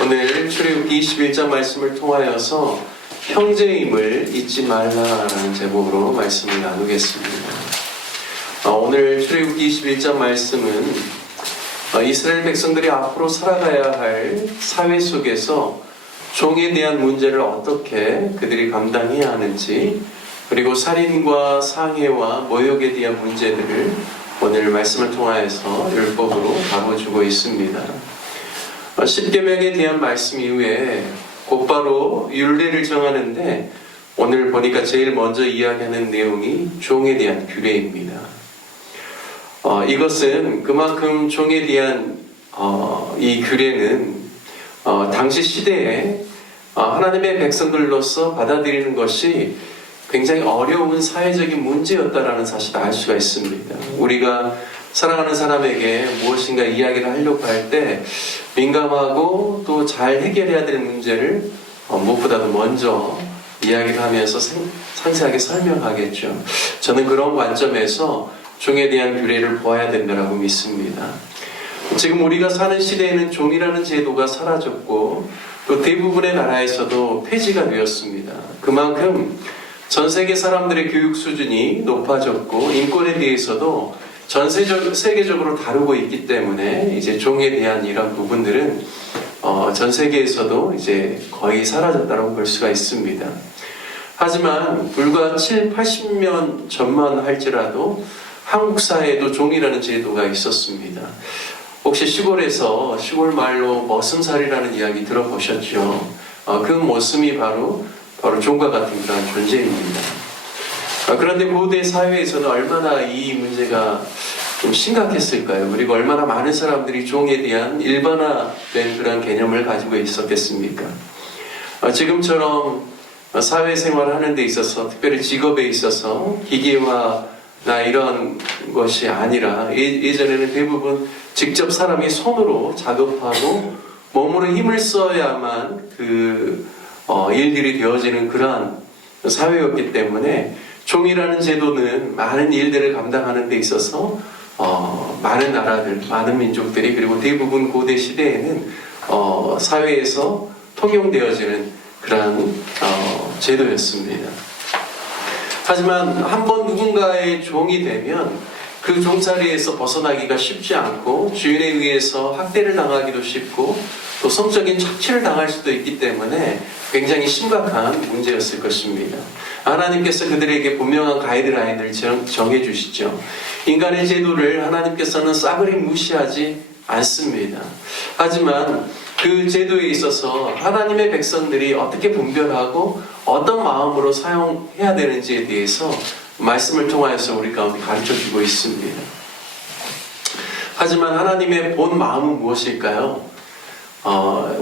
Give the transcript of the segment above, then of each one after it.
오늘 출애굽기 21장 말씀을 통하여서 형제임을 잊지 말라라는 제목으로 말씀을 나누겠습니다. 오늘 출애굽기 21장 말씀은 이스라엘 백성들이 앞으로 살아가야 할 사회 속에서 종에 대한 문제를 어떻게 그들이 감당해야 하는지, 그리고 살인과 상해와 모욕에 대한 문제들을 오늘 말씀을 통하여서 율법으로 다뤄주고 있습니다. 십계명에 대한 말씀 이후에 곧바로 율례를 정하는데, 오늘 보니까 제일 먼저 이야기하는 내용이 종에 대한 규례입니다. 이것은 그만큼 종에 대한 이 규례는 당시 시대에 하나님의 백성들로서 받아들이는 것이 굉장히 어려운 사회적인 문제였다라는 사실을 알 수가 있습니다. 우리가 사랑하는 사람에게 무엇인가 이야기를 하려고 할 때 민감하고 또 잘 해결해야 될 문제를 무엇보다도 먼저 이야기를 하면서 상세하게 설명하겠죠. 저는 그런 관점에서 종에 대한 규례를 보아야 된다고 믿습니다. 지금 우리가 사는 시대에는 종이라는 제도가 사라졌고 또 대부분의 나라에서도 폐지가 되었습니다. 그만큼 전 세계 사람들의 교육 수준이 높아졌고 인권에 대해서도 세계적으로 다루고 있기 때문에 이제 종에 대한 이런 부분들은 전 세계에서도 이제 거의 사라졌다고 볼 수가 있습니다. 하지만 불과 80년 전만 할지라도 한국 사회에도 종이라는 제도가 있었습니다. 혹시 시골에서 시골 말로 머슴살이라는 이야기 들어보셨죠? 그 모습이 바로 종과 같은 그런 존재입니다. 그런데 고대 사회에서는 얼마나 이 문제가 좀 심각했을까요? 그리고 얼마나 많은 사람들이 종에 대한 일반화된 그런 개념을 가지고 있었겠습니까? 지금처럼 사회생활을 하는 데 있어서, 특별히 직업에 있어서 기계화나 이런 것이 아니라 예전에는 대부분 직접 사람이 손으로 작업하고 몸으로 힘을 써야만 일들이 되어지는 그러한 사회였기 때문에 종이라는 제도는 많은 일들을 감당하는 데 있어서 많은 나라들, 많은 민족들이, 그리고 대부분 고대 시대에는 사회에서 통용되어지는 그러한 제도였습니다. 하지만 한번 누군가의 종이 되면 그 종자리에서 벗어나기가 쉽지 않고 주인에 의해서 학대를 당하기도 쉽고 또 성적인 착취를 당할 수도 있기 때문에 굉장히 심각한 문제였을 것입니다. 하나님께서 그들에게 분명한 가이드라인을 정해주시죠. 인간의 제도를 하나님께서는 싸그리 무시하지 않습니다. 하지만 그 제도에 있어서 하나님의 백성들이 어떻게 분별하고 어떤 마음으로 사용해야 되는지에 대해서 말씀을 통하여서 우리 가운데 가르쳐주고 있습니다. 하지만 하나님의 본 마음은 무엇일까요?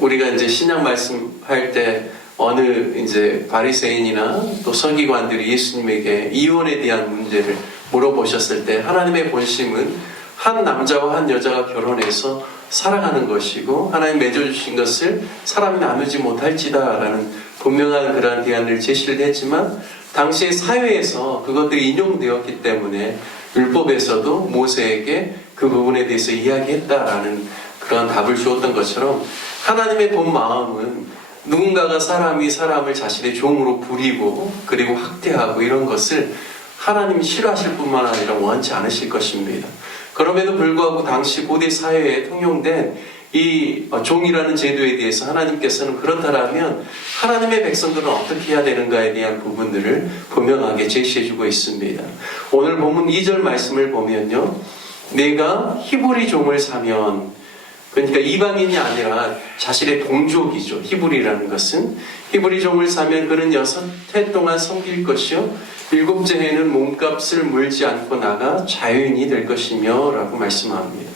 우리가 이제 신약 말씀할 때 어느 이제 바리새인이나 또 서기관들이 예수님에게 이혼에 대한 문제를 물어보셨을 때 하나님의 본심은 한 남자와 한 여자가 결혼해서 살아가는 것이고 하나님 맺어주신 것을 사람이 나누지 못할지다라는 분명한 그러한 대안을 제시를 했지만 당시의 사회에서 그것들이 인용되었기 때문에 율법에서도 모세에게 그 부분에 대해서 이야기했다라는 그런 답을 주었던 것처럼 하나님의 본 마음은 누군가가 사람이 사람을 자신의 종으로 부리고 그리고 학대하고 이런 것을 하나님이 싫어하실 뿐만 아니라 원치 않으실 것입니다. 그럼에도 불구하고 당시 고대 사회에 통용된 이 종이라는 제도에 대해서 하나님께서는 그렇다면 하나님의 백성들은 어떻게 해야 되는가에 대한 부분들을 분명하게 제시해주고 있습니다. 오늘 본문 2절 말씀을 보면요, 내가 히브리 종을 사면, 그러니까 이방인이 아니라 자신의 동족이죠. 히브리라는 것은 히브리 종을 사면 그는 6해 동안 섬길 것이요 7째 해는 몸값을 물지 않고 나가 자유인이 될 것이며 라고 말씀합니다.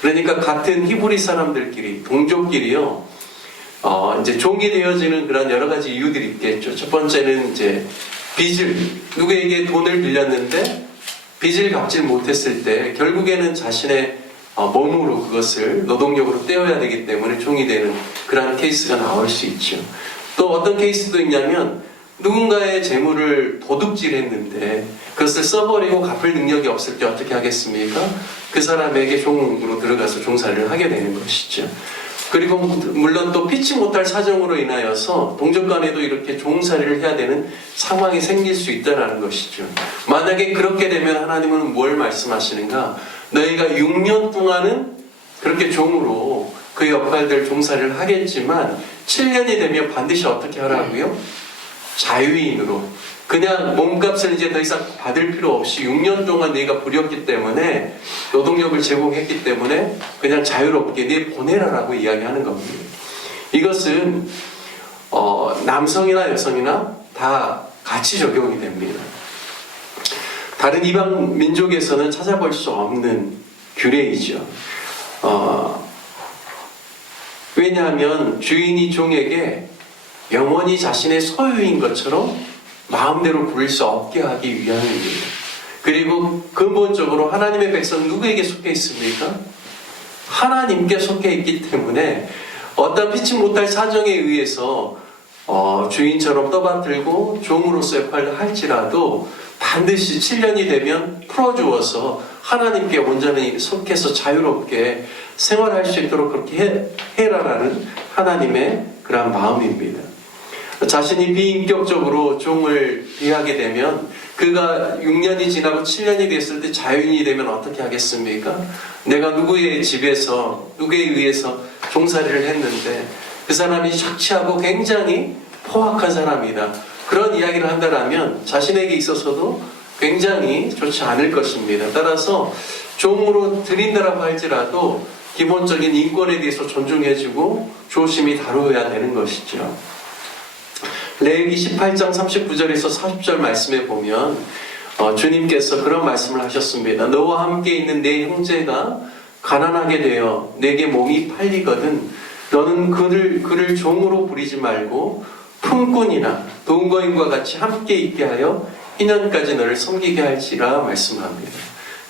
그러니까 같은 히브리 사람들끼리, 동족끼리요, 이제 종이 되어지는 그런 여러 가지 이유들이 있겠죠. 첫 번째는 이제 누구에게 돈을 빌렸는데 빚을 갚지 못했을 때 결국에는 자신의 몸으로 그것을 노동력으로 떼어야 되기 때문에 종이 되는 그런 케이스가 나올 수 있죠. 또 어떤 케이스도 있냐면 누군가의 재물을 도둑질했는데 그것을 써버리고 갚을 능력이 없을 때 어떻게 하겠습니까? 그 사람에게 종으로 들어가서 종살이를 하게 되는 것이죠. 그리고 물론 또 피치 못할 사정으로 인하여서 동족 간에도 이렇게 종살이를 해야 되는 상황이 생길 수 있다는 것이죠. 만약에 그렇게 되면 하나님은 뭘 말씀하시는가? 너희가 6년 동안은 그렇게 종으로 그 역할들 종살이를 하겠지만 7년이 되면 반드시 어떻게 하라고요? 자유인으로. 그냥 몸값을 이제 더 이상 받을 필요 없이 6년 동안 네가 부렸기 때문에 노동력을 제공했기 때문에 그냥 자유롭게 네 보내라라고 이야기하는 겁니다. 이것은 남성이나 여성이나 다 같이 적용이 됩니다. 다른 이방 민족에서는 찾아볼 수 없는 규례이죠. 왜냐하면 주인이 종에게 영원히 자신의 소유인 것처럼 마음대로 부릴 수 없게 하기 위함입니다. 그리고 근본적으로 하나님의 백성 누구에게 속해 있습니까? 하나님께 속해 있기 때문에 어떤 피치 못할 사정에 의해서 주인처럼 떠받들고 종으로서 역할을 할지라도 반드시 7년이 되면 풀어주어서 하나님께 온전히 속해서 자유롭게 생활할 수 있도록 그렇게 해라라는 하나님의 그런 마음입니다. 자신이 비인격적으로 종을 비하게 되면 그가 6년이 지나고 7년이 됐을 때 자유인이 되면 어떻게 하겠습니까? 내가 누구의 집에서 누구에 의해서 종살이를 했는데 그 사람이 착취하고 굉장히 포악한 사람이다. 그런 이야기를 한다면 자신에게 있어서도 굉장히 좋지 않을 것입니다. 따라서 종으로 드린다라고 할지라도 기본적인 인권에 대해서 존중해주고 조심히 다루어야 되는 것이죠. 레위기 18장 39절에서 40절 말씀에 보면 주님께서 그런 말씀을 하셨습니다. 너와 함께 있는 내 형제가 가난하게 되어 내게 몸이 팔리거든 너는 그를 종으로 부리지 말고 품꾼이나 동거인과 같이 함께 있게 하여 2년까지 너를 섬기게 할지라 말씀합니다.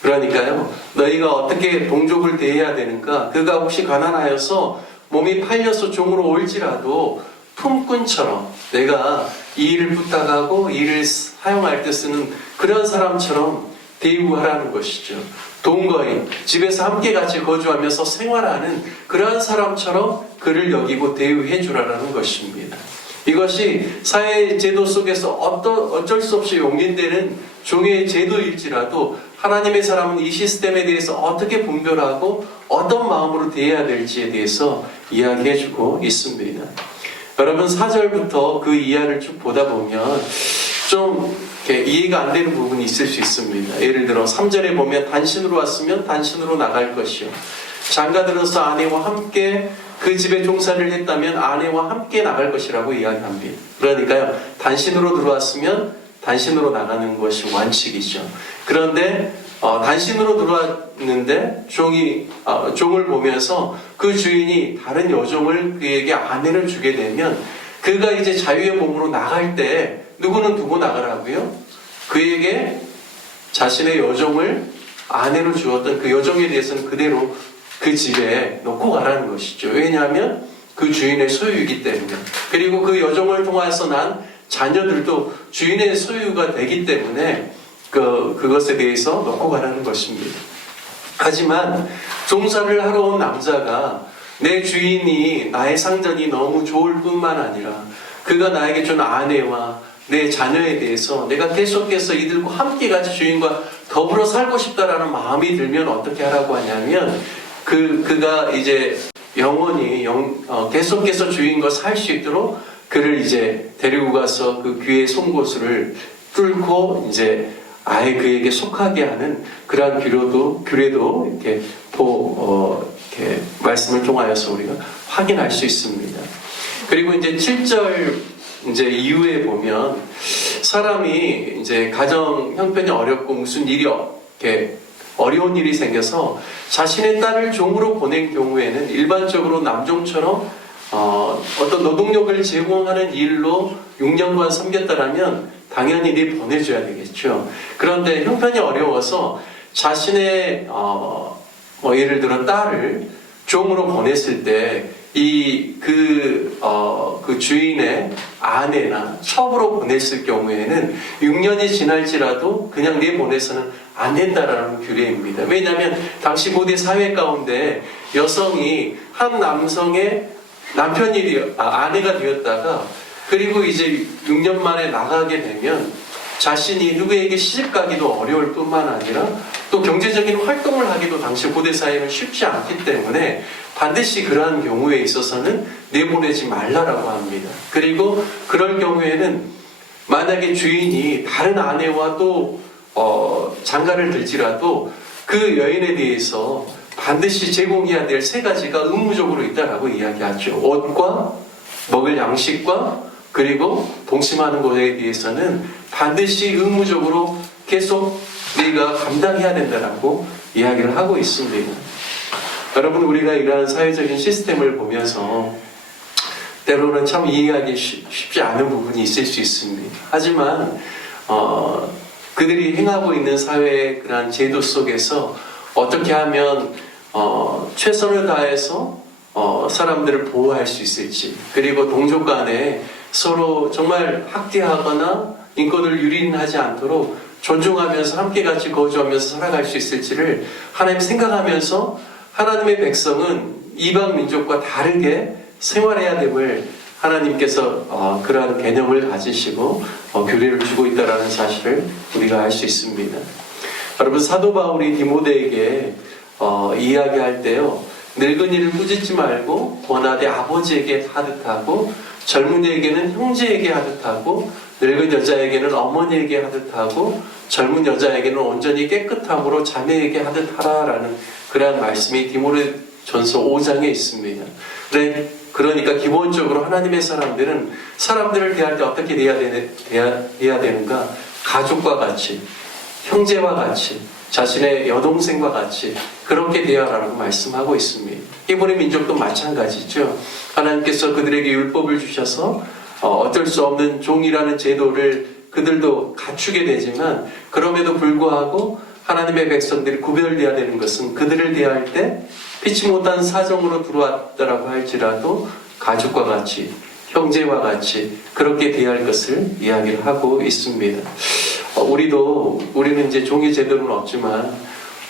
그러니까요, 너희가 어떻게 동족을 대해야 되는가? 그가 혹시 가난하여서 몸이 팔려서 종으로 올지라도 품꾼처럼 내가 이 일을 부탁하고 이 일을 사용할 때 쓰는 그런 사람처럼 대우하라는 것이죠. 동거인, 집에서 함께 같이 거주하면서 생활하는 그러한 사람처럼 그를 여기고 대우해 주라는 것입니다. 이것이 사회 제도 속에서 어쩔 수 없이 용인되는 종의 제도일지라도 하나님의 사람은 이 시스템에 대해서 어떻게 분별하고 어떤 마음으로 대해야 될지에 대해서 이야기해주고 있습니다. 여러분 4절부터 그 이하를 쭉 보다 보면 좀 이해가 안 되는 부분이 있을 수 있습니다. 예를 들어 3절에 보면 단신으로 왔으면 단신으로 나갈 것이요, 장가들어서 아내와 함께 그 집에 종사를 했다면 아내와 함께 나갈 것이라고 이야기합니다. 그러니까요, 단신으로 들어왔으면 단신으로 나가는 것이 원칙이죠. 그런데 단신으로 들어왔는데 종을 보면서 그 주인이 다른 여종을 그에게 아내를 주게 되면 그가 이제 자유의 몸으로 나갈 때 누구는 두고 나가라고요? 그에게 자신의 여종을 아내로 주었던 그 여종에 대해서는 그대로 그 집에 놓고 가라는 것이죠. 왜냐하면 그 주인의 소유이기 때문에. 그리고 그 여종을 통해서 난 자녀들도 주인의 소유가 되기 때문에 그것에 대해서 놓고 가라는 것입니다. 하지만 종사를 하러 온 남자가 내 주인이 나의 상전이 너무 좋을 뿐만 아니라 그가 나에게 준 아내와 내 자녀에 대해서 내가 계속해서 이들과 함께 같이 주인과 더불어 살고 싶다라는 마음이 들면 어떻게 하라고 하냐면 그가 이제 영원히 계속해서 주인과 살 수 있도록 그를 이제 데리고 가서 그 귀의 송곳을 뚫고 이제 아예 그에게 속하게 하는 그러한 규례도 이렇게 이렇게 말씀을 통하여서 우리가 확인할 수 있습니다. 그리고 이제 7절 이제 이후에 보면 사람이 이제 가정 형편이 어렵고 무슨 일이 이렇게 어려운 일이 생겨서 자신의 딸을 종으로 보낸 경우에는 일반적으로 남종처럼 어떤 노동력을 제공하는 일로 6년간 섬겼다라면 당연히 보내줘야 되겠죠. 그런데 형편이 어려워서 자신의 예를 들어 딸을 종으로 보냈을 때 그 주인의 아내나 첩으로 보냈을 경우에는 6년이 지날지라도 그냥 내보내서는 안 된다라는 규례입니다. 왜냐하면 당시 고대 사회 가운데 여성이 한 남성의 아내가 되었다가 그리고 이제 6년 만에 나가게 되면 자신이 누구에게 시집가기도 어려울 뿐만 아니라 또 경제적인 활동을 하기도 당시 고대 사회는 쉽지 않기 때문에 반드시 그러한 경우에 있어서는 내보내지 말라라고 합니다. 그리고 그럴 경우에는 만약에 주인이 다른 아내와 또 장가를 들지라도 그 여인에 대해서 반드시 제공해야 될 세 가지가 의무적으로 있다라고 이야기하죠. 옷과 먹을 양식과 그리고 동침하는 것에 대해서는 반드시 의무적으로 계속 우리가 감당해야 된다라고 이야기를 하고 있습니다. 여러분, 우리가 이러한 사회적인 시스템을 보면서 때로는 참 이해하기 쉽지 않은 부분이 있을 수 있습니다. 하지만 그들이 행하고 있는 사회의 그런 제도 속에서 어떻게 하면 최선을 다해서 사람들을 보호할 수 있을지, 그리고 동족 간에 서로 정말 학대하거나 인권을 유린하지 않도록 존중하면서 함께 같이 거주하면서 살아갈 수 있을지를 하나님 생각하면서 하나님의 백성은 이방 민족과 다르게 생활해야 됨을 하나님께서 그러한 개념을 가지시고 교례를 주고 있다는 사실을 우리가 알 수 있습니다. 여러분, 사도 바울이 디모데에게 이야기할 때요, 늙은이를 꾸짖지 말고 권하되 아버지에게 하듯 하고 젊은이에게는 형제에게 하듯 하고 늙은 여자에게는 어머니에게 하듯 하고 젊은 여자에게는 온전히 깨끗함으로 자매에게 하듯 하라라는 그러한 말씀이 디모데전서 5장에 있습니다. 그러니까 기본적으로 하나님의 사람들은 사람들을 대할 때 어떻게 대해야 되는가? 가족과 같이, 형제와 같이, 자신의 여동생과 같이 그렇게 대하라고 말씀하고 있습니다. 히브리 민족도 마찬가지죠. 하나님께서 그들에게 율법을 주셔서 어쩔 수 없는 종이라는 제도를 그들도 갖추게 되지만, 그럼에도 불구하고 하나님의 백성들이 구별되어야 되는 것은 그들을 대할 때 피치 못한 사정으로 들어왔다라고 할지라도 가족과 같이, 형제와 같이 그렇게 대할 것을 이야기를 하고 있습니다. 우리는 이제 종이 제도는 없지만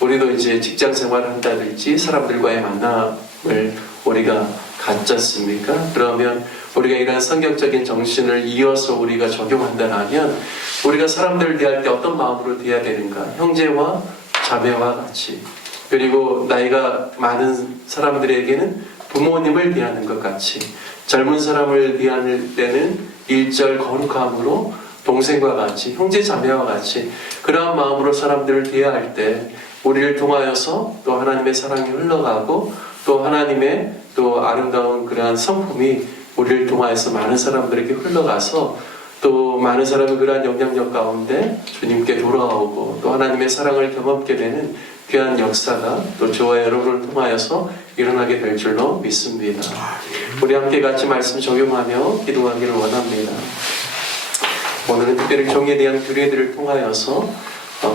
우리도 이제 직장 생활을 한다든지 사람들과의 만남을 우리가 갖지 않습니까? 그러면 우리가 이러한 성경적인 정신을 이어서 우리가 적용한다면 우리가 사람들을 대할 때 어떤 마음으로 대해야 되는가? 형제와 자매와 같이, 그리고 나이가 많은 사람들에게는 부모님을 대하는 것 같이, 젊은 사람을 대할 때는 일절 거룩함으로 동생과 같이, 형제 자매와 같이 그러한 마음으로 사람들을 대할 때 우리를 통하여서 또 하나님의 사랑이 흘러가고 또 하나님의 또 아름다운 그러한 성품이 우리를 통하여서 많은 사람들에게 흘러가서 또 많은 사람이 그러한 영향력 가운데 주님께 돌아오고 또 하나님의 사랑을 경험하게 되는 귀한 역사가 또 저와 여러분을 통하여서 일어나게 될 줄로 믿습니다. 우리 함께 같이 말씀 적용하며 기도하기를 원합니다. 오늘은 특별히 종에 대한 규례들을 통하여서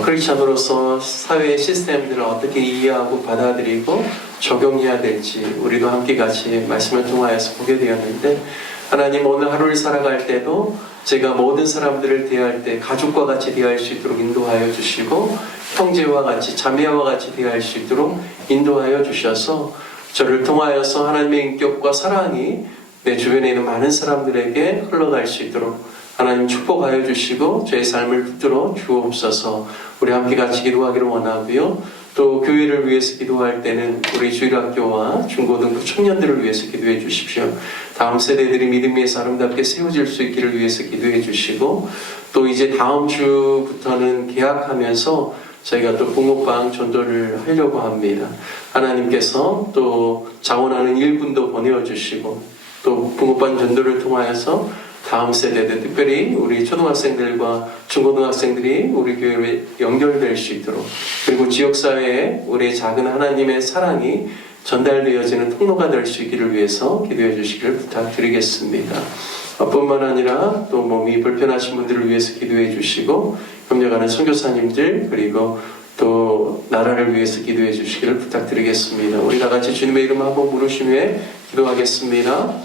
크리스찬으로서 사회의 시스템들을 어떻게 이해하고 받아들이고 적용해야 될지 우리도 함께 같이 말씀을 통하여서 보게 되었는데, 하나님, 오늘 하루를 살아갈 때도 제가 모든 사람들을 대할 때 가족과 같이 대할 수 있도록 인도하여 주시고 형제와 같이, 자매와 같이 대할 수 있도록 인도하여 주셔서 저를 통하여서 하나님의 인격과 사랑이 내 주변에 있는 많은 사람들에게 흘러갈 수 있도록 하나님 축복하여 주시고 저의 삶을 붙들어 주옵소서. 우리 함께 같이 기도하기를 원하고요. 또 교회를 위해서 기도할 때는 우리 주일학교와 중고등부 청년들을 위해서 기도해 주십시오. 다음 세대들이 믿음 위에서 아름답게 세워질 수 있기를 위해서 기도해 주시고, 또 이제 다음 주부터는 개학하면서 저희가 또 붕어빵 전도를 하려고 합니다. 하나님께서 또 자원하는 일꾼도 보내주시고 또 붕어빵 전도를 통하여서 다음 세대들, 특별히 우리 초등학생들과 중고등학생들이 우리 교회에 연결될 수 있도록, 그리고 지역사회에 우리의 작은 하나님의 사랑이 전달되어지는 통로가 될 수 있기를 위해서 기도해 주시기를 부탁드리겠습니다. 뿐만 아니라 또 몸이 불편하신 분들을 위해서 기도해 주시고, 협력하는 선교사님들, 그리고 또 나라를 위해서 기도해 주시기를 부탁드리겠습니다. 우리 다 같이 주님의 이름 한번 부르신 후에 기도하겠습니다.